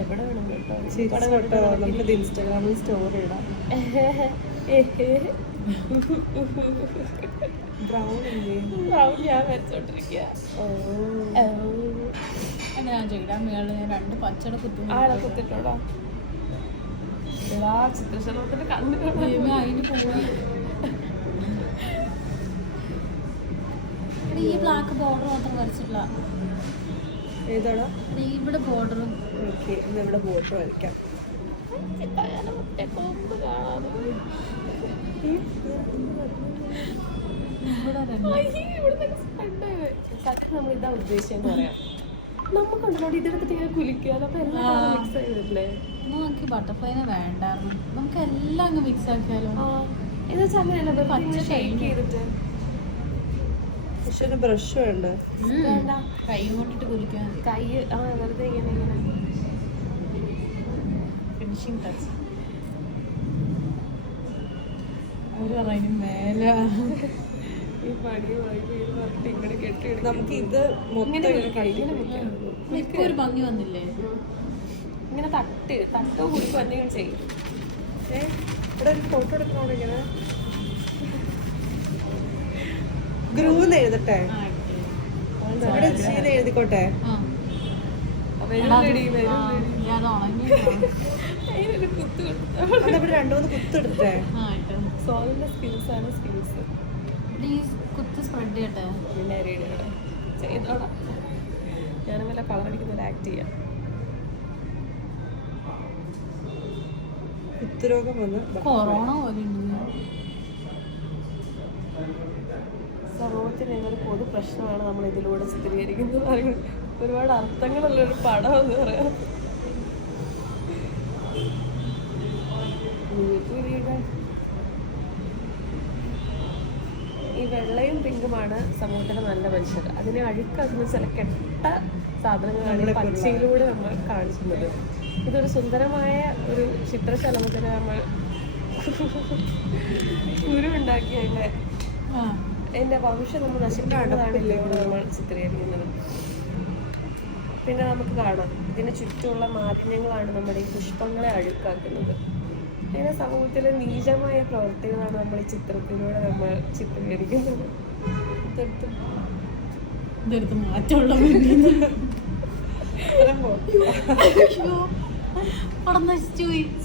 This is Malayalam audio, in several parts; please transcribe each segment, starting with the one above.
എവിടെ വേണം കേട്ടോ, നമുക്ക് ഇൻസ്റ്റാഗ്രാമിൽ സ്റ്റോറി ഇടാം. ബ്രൗൺ ഞാൻ വരച്ചോണ്ടിരിക്കുക. ഞാൻ ചെയ്താൽ മേളിൽ ഞാൻ 2 പച്ചട കുത്തുന്നു. ആളെ കുത്തിട്ടോടാ ചിത്രശലഭത്തിന്റെ കണ്ണ് അതിന് പോയി. ഈ ബ്ലാക്ക് ബോർഡർ മാത്രം വരച്ചിട്ടില്ല. ഏതാടാ ഇവിടെ ബോർഡർ? ഓക്കെ, ഇന്ന് ഇവിടെ ബോർഡർ വരയ്ക്കാം. സത്യം നമ്മൾ ഇതാ ഉദ്ദേശിച്ചെന്ന് പറയാം. നമുക്കുണ്ടല്ലോ ഇതെടുത്തിട്ട് ഇങ്ങനെ കുലിക്കുക, അപ്പൊ എല്ലാം മിക്സ് ആയില്ലേ. നമുക്ക് ബട്ടർഫ്ലൈനെ വേണ്ടായിരുന്നു, നമുക്ക് എല്ലാം അങ്ങ് മിക്സ് ആക്കിയാലോ. എന്ന് വെച്ചാൽ അങ്ങനെയല്ല, പച്ച ഷെയ്ഡ് ചെയ്തിട്ട്. പക്ഷെ ഒരു ബ്രഷ് വേണ്ട, വേണ്ട കൈ കൊണ്ടിട്ട് കുലിക്കാൻ. കൈ വെറുതെ ഇങ്ങനെ ഇങ്ങനെ ഫിനിഷിംഗ് ടച്ച്. ഒരു പറയുന്നു മേല ഈ പണി ഇങ്ങനെ കെട്ടിയെടുക്കും. നമുക്ക് ഇത് മൊത്തം ഇപ്പൊ ഒരു ഭംഗി വന്നില്ലേ? ഇങ്ങനെ തട്ടോ കുടിക്കും എന്തെങ്കിലും ചെയ്യും. ഇവിടെ ഒരു ഫോട്ടോ എടുക്കണോ? ഇങ്ങനെ ഗ്രൂന്ന് എഴുതട്ടെ, ഇവിടെ ചീന്ന് എഴുതിക്കോട്ടെ. ഇവിടെ 2-3 കുത്തെടുത്തേ. സോളിന്റെ സ്കിൽസ് ആണ് സ്കിൽസ്. കുത്ത് സ്പ്രെഡ് ചെയ്യട്ടെ. ചെയ്തോടാ, ഞാനങ്ങനെ കളറടിക്കുന്ന ആക്ട് ചെയ്യാം. കുത്തുരോഗം വന്ന് കൊറോണ പോലെ ഉണ്ട്. സമൂഹത്തിന് എന്നൊരു പൊതു പ്രശ്നമാണ് നമ്മൾ ഇതിലൂടെ ചിത്രീകരിക്കുന്നത്. പറയുന്നത് ഒരുപാട് അർത്ഥങ്ങളുള്ളൊരു പടം എന്ന് പറയാം. ഈ വെള്ളയും പിങ്കുമാണ് സമൂഹത്തിലെ നല്ല മനുഷ്യർ. അതിനെ അഴുക്കാക്കുന്ന ചില കെട്ട സാധനങ്ങളാണ് പച്ചയിലൂടെ നമ്മൾ കാണിക്കുന്നത്. ഇതൊരു സുന്ദരമായ ഒരു ചിത്രശലഭത്തിന് നമ്മൾ ഗുരുവുണ്ടാക്കി അതിൻ്റെ ഭവിഷ്യം നമ്മൾ നശിപ്പിക്കുന്നതാണില്ലേ ഇവിടെ നമ്മൾ ചിത്രീകരിക്കുന്നത്. പിന്നെ നമുക്ക് കാണാം ഇതിന് ചുറ്റുമുള്ള മാലിന്യങ്ങളാണ് നമ്മുടെ ഈ പുഷ്പങ്ങളെ അഴുക്കാക്കുന്നത്. അങ്ങനെ സമൂഹത്തിലെ നീചമായ പ്രവൃത്തികളാണ് നമ്മൾ ഈ ചിത്രത്തിലൂടെ നമ്മൾ ചിത്രീകരിക്കുന്നത്. ഇതെടുത്ത് മാറ്റമുള്ള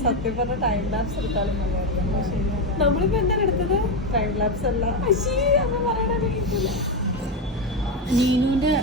സത്യം പറഞ്ഞ ടൈം ലാപ്സ് എടുത്താലും നമ്മളിപ്പോ എന്താണ് എടുത്തത്? ടൈം ലാപ്സ് അല്ല, പറയണ നീനുവിന്റെ